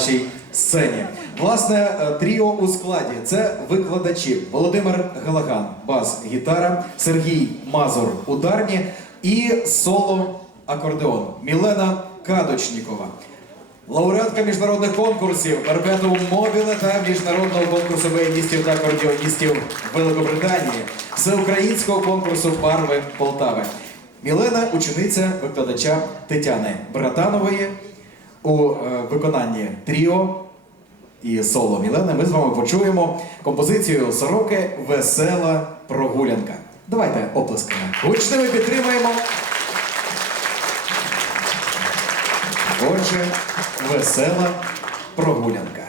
нашій сцені. Власне, е, тріо у складі це викладачі Володимир Галаган, бас, гітара, Сергій Мазур, ударні і соло акордеон Мілена Кадочнікова. Лауреатка міжнародних конкурсів Перпетум Мобіле та міжнародного конкурсу баяністів та акордіоністів Великобританії, всеукраїнського конкурсу Барви Полтави. Мілена учениця викладача Тетяни Братанової у е, виконанні тріо і соло Мілени. Ми з вами почуємо композицію сороки Весела прогулянка. Давайте оплесками. Гучними підтримаємо. Отже, весела прогулянка.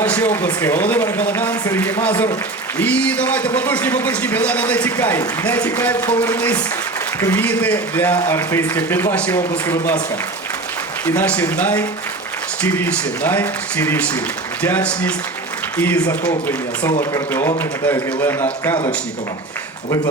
Ваші обласки. Володимир Галаган, Сергій Мазур. І давайте потужні, потужні, Мілена, не тікай. Не тікай, повернись. Квіти для артистів. Під ваші обласки, будь ласка. І наші найщиріші, найщиріші вдячність і захоплення соло акордеону, гадаю, Мілена Кадочнікова. Викладає